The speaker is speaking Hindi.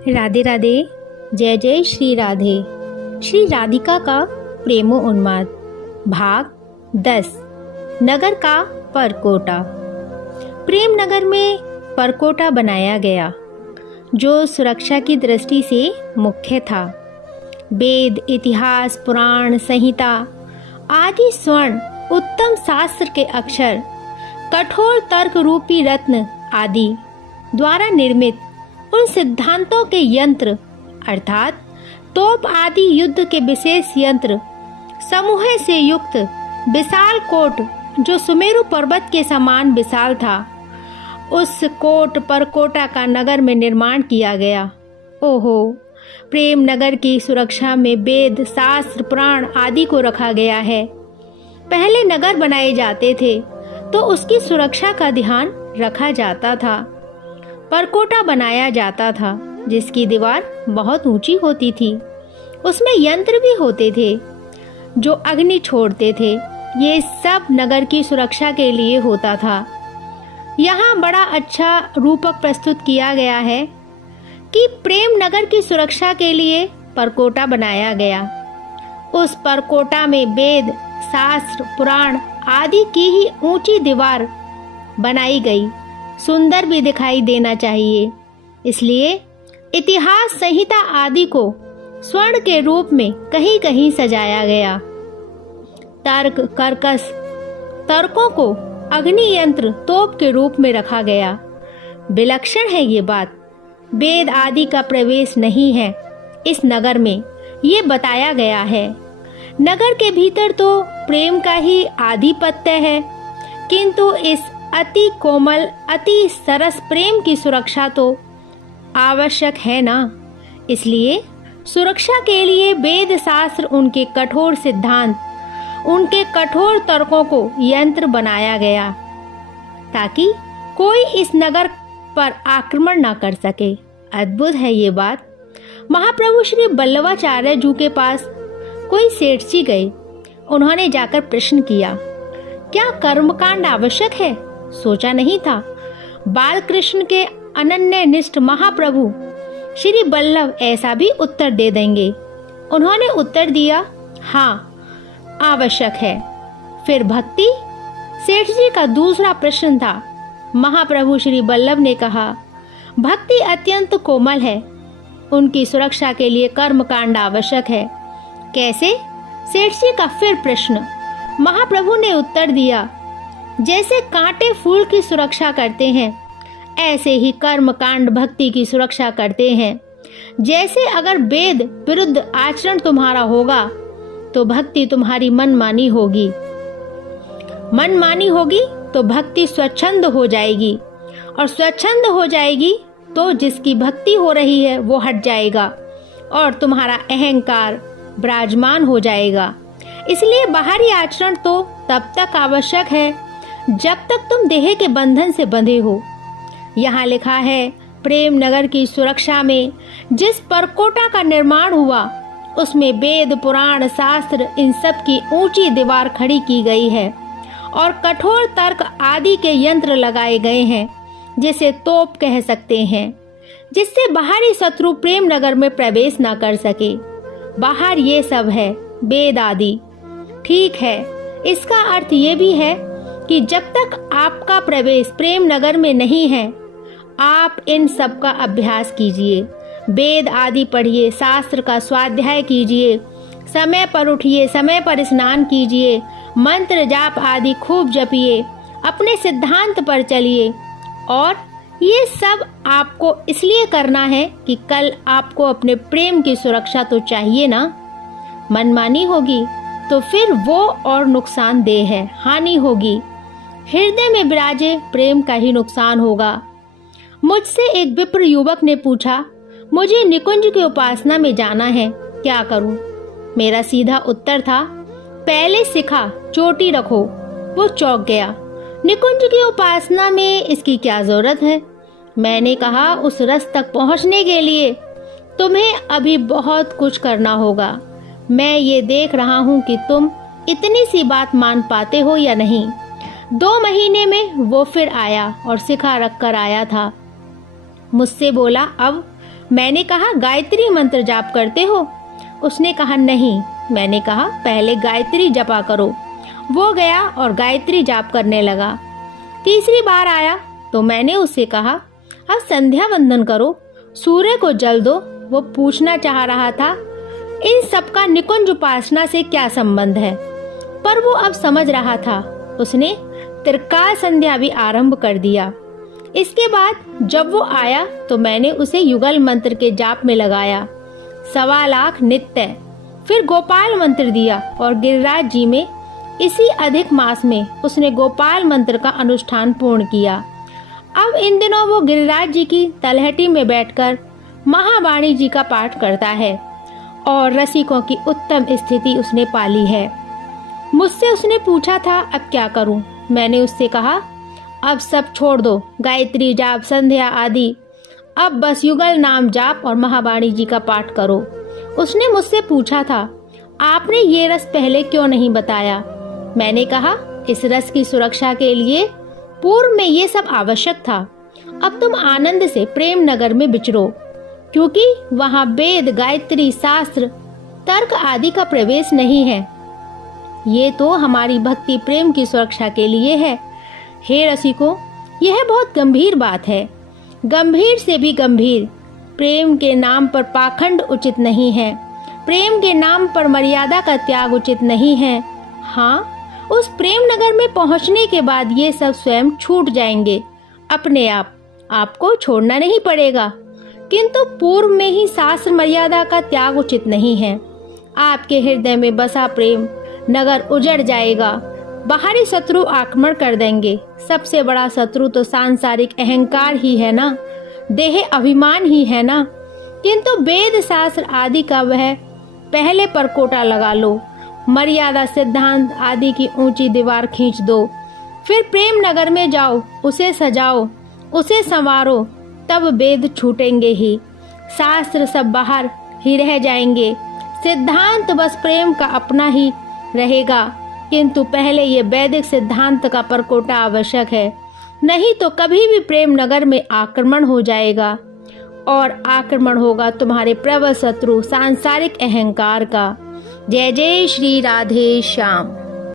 राधे राधे। जय जय श्री राधे। श्री राधिका का प्रेमो उन्माद भाग 10। नगर का परकोटा। प्रेम नगर में परकोटा बनाया गया जो सुरक्षा की दृष्टि से मुख्य था। वेद, इतिहास, पुराण, संहिता आदि स्वर्ण उत्तम शास्त्र के अक्षर, कठोर तर्क रूपी रत्न आदि द्वारा निर्मित उन सिद्धांतों के यंत्र अर्थात तोप आदि युद्ध के विशेष यंत्र समूह से युक्त विशाल कोट जो सुमेरु पर्वत के समान विशाल था, उस कोट परकोटा का नगर में निर्माण किया गया। ओहो, प्रेम नगर की सुरक्षा में वेद, शास्त्र, पुराण आदि को रखा गया है। पहले नगर बनाए जाते थे तो उसकी सुरक्षा का ध्यान रखा जाता था। परकोटा बनाया जाता था जिसकी दीवार बहुत ऊंची होती थी। उसमें यंत्र भी होते थे जो अग्नि छोड़ते थे। ये सब नगर की सुरक्षा के लिए होता था। यहाँ बड़ा अच्छा रूपक प्रस्तुत किया गया है कि प्रेम नगर की सुरक्षा के लिए परकोटा बनाया गया। उस परकोटा में वेद, शास्त्र, पुराण आदि की ही ऊंची दीवार बनाई गई। सुंदर भी दिखाई देना चाहिए, इसलिए इतिहास, संहिता आदि को स्वर्ण के रूप में कहीं कहीं सजाया गया। तर्क, कर्कश तर्कों को अग्नि यंत्र तोप के रूप में रखा गया। विलक्षण है ये बात। वेद आदि का प्रवेश नहीं है इस नगर में, ये बताया गया है। नगर के भीतर तो प्रेम का ही आधिपत्य है, किंतु इस अति कोमल, अति सरस प्रेम की सुरक्षा तो आवश्यक है ना। इसलिए सुरक्षा के लिए वेद, शास्त्र, उनके कठोर सिद्धांत, उनके कठोर तर्कों को यंत्र बनाया गया ताकि कोई इस नगर पर आक्रमण ना कर सके। अद्भुत है ये बात। महाप्रभु श्री वल्लभाचार्य जी के पास कोई सेठ जी गए। उन्होंने जाकर प्रश्न किया, क्या कर्मकांड आवश्यक है? सोचा नहीं था बाल कृष्ण के अनन्य निष्ठ महाप्रभु श्री वल्लभ ऐसा भी उत्तर दे देंगे। उन्होंने उत्तर दिया, हाँ आवश्यक है। फिर भक्ति? सेठ जी का दूसरा प्रश्न था। महाप्रभु श्री वल्लभ ने कहा, भक्ति अत्यंत कोमल है, उनकी सुरक्षा के लिए कर्मकांड आवश्यक है। कैसे? सेठ जी का फिर प्रश्न। महाप्रभु ने उत्तर दिया, जैसे कांटे फूल की सुरक्षा करते हैं, ऐसे ही कर्म कांड भक्ति की सुरक्षा करते हैं। जैसे अगर वेद विरुद्ध आचरण तुम्हारा होगा तो भक्ति तुम्हारी मनमानी होगी, मनमानी होगी तो भक्ति स्वच्छंद हो जाएगी, और स्वच्छंद हो जाएगी तो जिसकी भक्ति हो रही है वो हट जाएगा और तुम्हारा अहंकार विराजमान हो जाएगा। इसलिए बाहरी आचरण तो तब तक आवश्यक है जब तक तुम देह के बंधन से बंधे हो। यहाँ लिखा है, प्रेम नगर की सुरक्षा में जिस परकोटा का निर्माण हुआ उसमें वेद, पुराण, शास्त्र इन सब की ऊंची दीवार खड़ी की गई है और कठोर तर्क आदि के यंत्र लगाए गए हैं जिसे तोप कह सकते हैं, जिससे बाहरी शत्रु प्रेम नगर में प्रवेश न कर सके। बाहर ये सब है, वेद आदि। ठीक है, इसका अर्थ ये भी है कि जब तक आपका प्रवेश प्रेम नगर में नहीं है, आप इन सब का अभ्यास कीजिए। वेद आदि पढ़िए, शास्त्र का स्वाध्याय कीजिए, समय पर उठिए, समय पर स्नान कीजिए, मंत्र जाप आदि खूब जपिए, अपने सिद्धांत पर चलिए। और ये सब आपको इसलिए करना है कि कल आपको अपने प्रेम की सुरक्षा तो चाहिए ना। मनमानी होगी तो फिर वो और नुकसानदेह है, हानि होगी। हृदय में विराजे प्रेम का ही नुकसान होगा। मुझसे एक विप्र युवक ने पूछा, मुझे निकुंज की उपासना में जाना है, क्या करूं? मेरा सीधा उत्तर था, पहले सिखा, चोटी रखो। वो चौंक गया। निकुंज की उपासना में इसकी क्या जरूरत है? मैंने कहा, उस रस तक पहुंचने के लिए तुम्हें अभी बहुत कुछ करना होगा। मैं ये देख रहा हूँ कि तुम इतनी सी बात मान पाते हो या नहीं। 2 महीने में वो फिर आया और सिखा रख कर आया था। मुझसे बोला, अब मैंने कहा गायत्री मंत्र जाप करते हो? उसने कहा नहीं। मैंने कहा पहले गायत्री जपा करो। वो गया और गायत्री जाप करने लगा। तीसरी बार आया तो मैंने उससे कहा अब संध्या वंदन करो, सूर्य को जल दो। वो पूछना चाह रहा था इन सबका निकुंज उपासना से क्या संबंध है, पर वो अब समझ रहा था। उसने त्रिकाल संध्या भी आरंभ कर दिया। इसके बाद जब वो आया तो मैंने उसे युगल मंत्र के जाप में लगाया, 1.25 लाख नित्य। फिर गोपाल मंत्र दिया और गिरिराज जी में इसी अधिक मास में उसने गोपाल मंत्र का अनुष्ठान पूर्ण किया। अब इन दिनों वो गिरिराज जी की तलहटी में बैठकर महावाणी जी का पाठ करता है और रसिकों की उत्तम स्थिति उसने पाली है। मुझसे उसने पूछा था अब क्या करूं? मैंने उससे कहा अब सब छोड़ दो, गायत्री जाप संध्या आदि, अब बस युगल नाम जाप और महावाणी जी का पाठ करो। उसने मुझसे पूछा था आपने ये रस पहले क्यों नहीं बताया? मैंने कहा इस रस की सुरक्षा के लिए पूर्व में ये सब आवश्यक था। अब तुम आनंद से प्रेम नगर में विचरो, क्योंकि वहाँ वेद गायत्री शास्त्र तर्क आदि का प्रवेश नहीं है। ये तो हमारी भक्ति प्रेम की सुरक्षा के लिए है। हे रसिको, यह बहुत गंभीर बात है, गंभीर से भी गंभीर। प्रेम के नाम पर पाखंड उचित नहीं है, प्रेम के नाम पर मर्यादा का त्याग उचित नहीं है। हाँ, उस प्रेम नगर में पहुंचने के बाद ये सब स्वयं छूट जाएंगे अपने आप, आपको छोड़ना नहीं पड़ेगा। किंतु पूर्व में ही शास्त्र मर्यादा का त्याग उचित नहीं है। आपके हृदय में बसा प्रेम नगर उजड़ जाएगा, बाहरी शत्रु आक्रमण कर देंगे। सबसे बड़ा शत्रु तो सांसारिक अहंकार ही है ना, देह अभिमान ही है ना। किंतु वेद शास्त्र आदि का वह पहले परकोटा लगा लो, मर्यादा सिद्धांत आदि की ऊंची दीवार खींच दो, फिर प्रेम नगर में जाओ, उसे सजाओ, उसे संवारो, तब वेद छूटेंगे ही, शास्त्र सब बाहर ही रह जाएंगे, सिद्धांत बस प्रेम का अपना ही रहेगा। किंतु पहले ये वैदिक सिद्धांत का परकोटा आवश्यक है, नहीं तो कभी भी प्रेम नगर में आक्रमण हो जाएगा, और आक्रमण होगा तुम्हारे प्रबल शत्रु सांसारिक अहंकार का। जय जय श्री राधे श्याम।